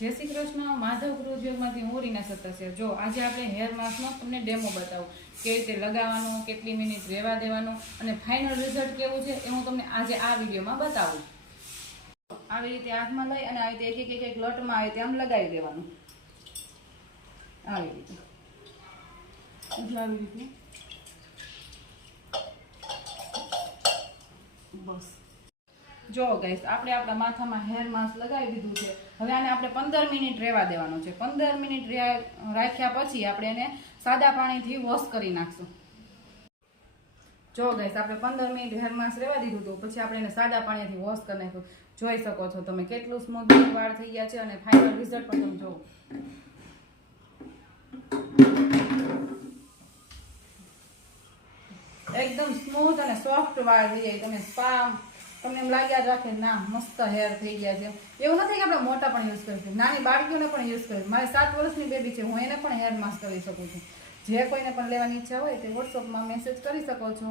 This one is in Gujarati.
જય શ્રી કૃષ્ણ, માધવ ગૃહોદ્યોગમાંથી હું રીના સત્તાસિયા. જો આજે આપણે હેર માસ્કનો તમને ડેમો બતાવું, કેવી રીતે લગાવવાનું, કેટલી મિનિટ રહેવા દેવાનું અને ફાઇનલ રિઝલ્ટ કેવું છે એ હું તમને આજે આ વિડીયોમાં બતાવું. આવી રીતે હાથમાં લઈ અને આવી રીતે એક લટમાં આવી રીતે આમ લગાવી દેવાનું. આવી રીતે આવી રીતે બસ. જો ગાઈસ, આપણે આપણા માથામાં હેર માસ્ક લગાવી દીધું છે. હવે આને આપણે 15 મિનિટ રહેવા દેવાનું છે. 15 મિનિટ રાખ્યા પછી આપણે એને સાદા પાણીથી વોશ કરી નાખશું. જો ગાઈસ, આપણે 15 મિનિટ હેર માસ્ક રહેવા દીધું તો પછી આપણે એને સાદા પાણીથી વોશ કરી નાખ્યું. જોઈ શકો છો તમે કેટલું સ્મૂથ વાળ થઈ ગયા છે અને ફાઇનલ રિઝલ્ટ પણ તમે જુઓ. એકદમ સ્મૂથ અને સોફ્ટ વાળ થઈ જાય. તમે સ્પા તમને એમ લાગ્યા રાખે ના મસ્ત હેર થઈ ગયા છે. એવું નથી કે આપણે મોટા પણ યુઝ કરીશું, નાની બાળકીઓને પણ યુઝ કરીશું. મારે 7 વર્ષની બેબી છે, હું એને પણ હેર માસ્ક કરી શકું છું. જે કોઈને પણ લેવાની ઈચ્છા હોય તે વોટ્સઅપમાં મેસેજ કરી શકો છો.